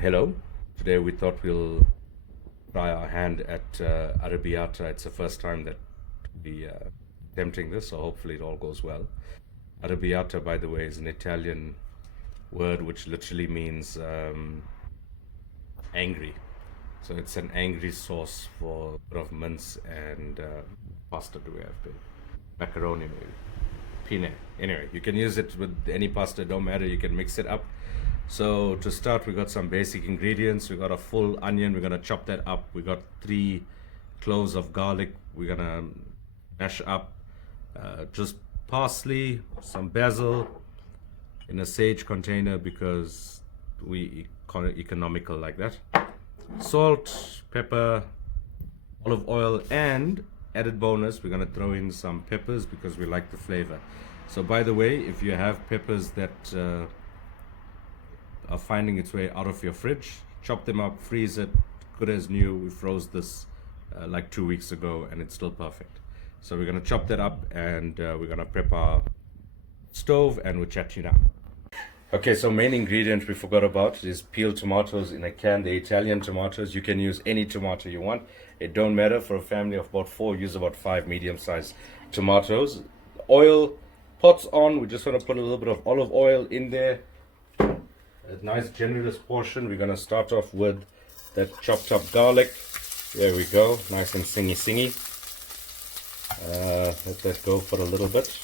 Hello. Today we thought we'll try our hand at Aribbiata. It's the first time that we attempting this, so hopefully it all goes well. Aribbiata, by the way, is an Italian word which literally means angry. So it's an angry sauce for a bit of mince and pasta. Do we have macaroni maybe? Penne. Anyway, you can use it with any pasta, don't matter, you can mix it up. So to start, we got some basic ingredients. We got a full onion, we're gonna chop that up. We got 3 cloves of garlic, we're gonna mash up. Just parsley, some basil in a sage container because we economical like that. Salt, pepper, olive oil, and added bonus, we're gonna throw in some peppers because we like the flavor. So by the way, if you have peppers that are finding its way out of your fridge, chop them up, freeze it, good as new. We froze this like 2 weeks ago and it's still perfect. So we're gonna chop that up and we're gonna prep our stove and we'll chat to you now. Okay, so main ingredient we forgot about is peeled tomatoes in a can. The Italian tomatoes, you can use any tomato you want. It don't matter. For a family of about 4, use about 5 medium-sized tomatoes. Oil, pots on. We just want to put a little bit of olive oil in there. A nice generous portion. We're going to start off with that chopped up garlic. There we go. Nice and singy. Let that go for a little bit.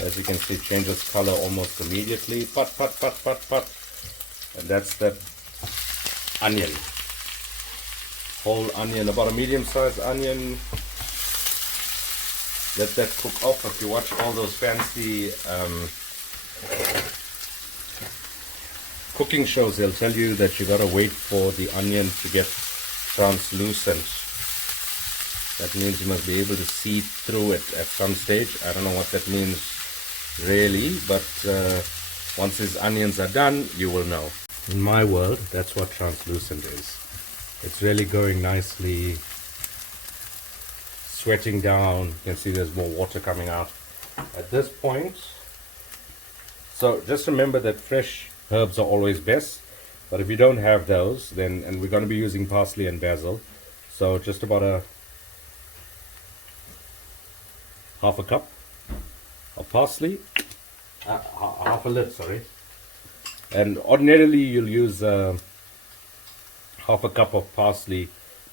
As you can see, it changes color almost immediately. Pat. And that's that onion. Whole onion, about a medium-sized onion. Let that cook off. If you watch all those fancy cooking shows, they'll tell you that you gotta wait for the onion to get translucent. That means you must be able to see through it at some stage. I don't know what that means really, but once these onions are done, you will know. In my world, that's what translucent is. It's really going nicely, sweating down. You can see there's more water coming out at this point. So just remember that fresh herbs are always best, but if you don't have those, then, and we're going to be using parsley and basil, so just about a half a cup of parsley, half a lid, sorry. And ordinarily you'll use half a cup of parsley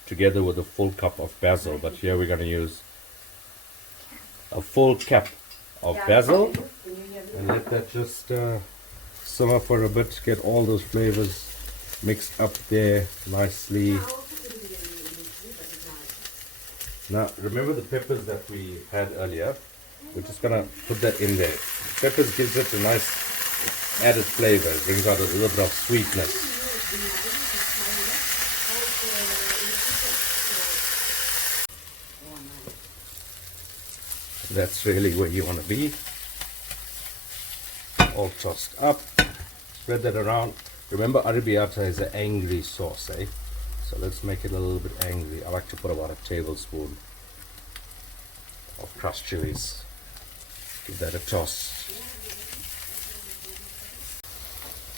together with a full cup of basil, but here we're going to use a full cap of basil and let that just simmer for a bit, get all those flavors mixed up there nicely. Now remember the peppers that we had earlier, we're just going to put that in there. Peppers gives it a nice added flavor, it brings out a little bit of sweetness. That's really where you want to be. All tossed up. Spread that around. Remember, Aribbiata is an angry sauce, eh? So let's make it a little bit angry. I like to put about a tablespoon of crushed chilies. Give that a toss.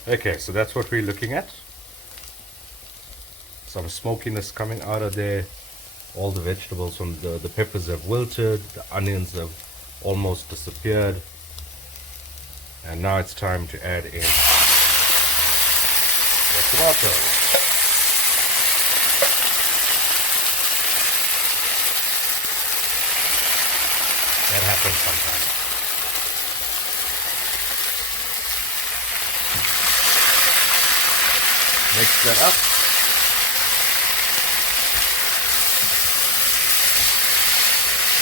Okay, so that's what we're looking at. Some smokiness coming out of there. All the vegetables from the peppers have wilted, the onions have almost disappeared, and now it's time to add in the tomatoes. That happens sometimes. Mix that up.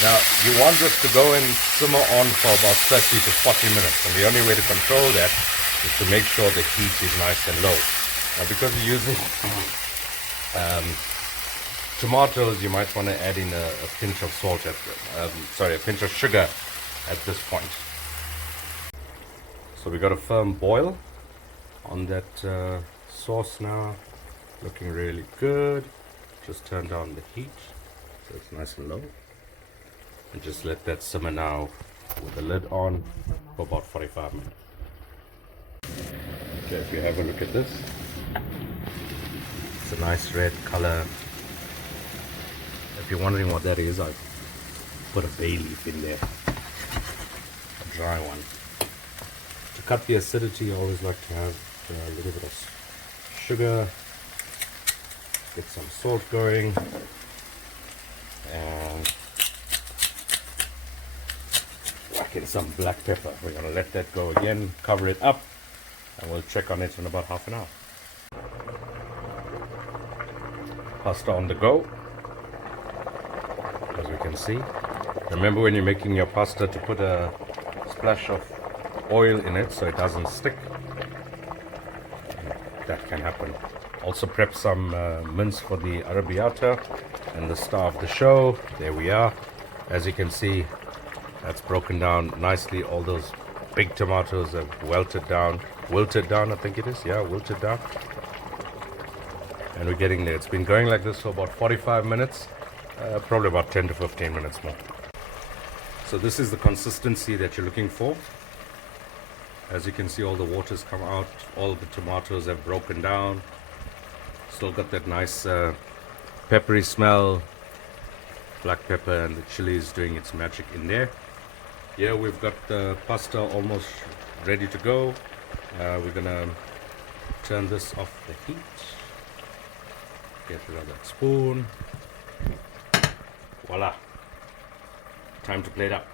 Now, you want this to go and simmer on for about 30 to 40 minutes. And the only way to control that is to make sure the heat is nice and low. Now, because you're using tomatoes, you might want to add in a pinch of salt, a pinch of sugar at this point. So we got a firm boil on that sauce now. Looking really good. Just turn down the heat so it's nice and low. And just let that simmer now with the lid on for about 45 minutes. Okay, if you have a look at this, It's a nice red color. If you're wondering what that is, I put a bay leaf in there, a dry one. To cut the acidity, I always like to have a little bit of sugar, get some salt going, and whack in some black pepper. We're going to let that go again, cover it up, and we'll check on it in about half an hour. Pasta on the go, as we can see. Remember when you're making your pasta to put a splash of oil in it so it doesn't stick. That can happen. Also prep some mince for the Aribbiata and the star of the show. There we are. As you can see, that's broken down nicely. All those big tomatoes have wilted down I think it is. Yeah, wilted down. And we're getting there. It's been going like this for about 45 minutes, probably about 10 to 15 minutes more. So this is the consistency that you're looking for. As you can see, all the water's come out, all the tomatoes have broken down. Still got that nice peppery smell. Black pepper and the chili is doing its magic in there. Here we've got the pasta almost ready to go. We're gonna turn this off the heat. Get rid of that spoon. Voila. Time to plate up.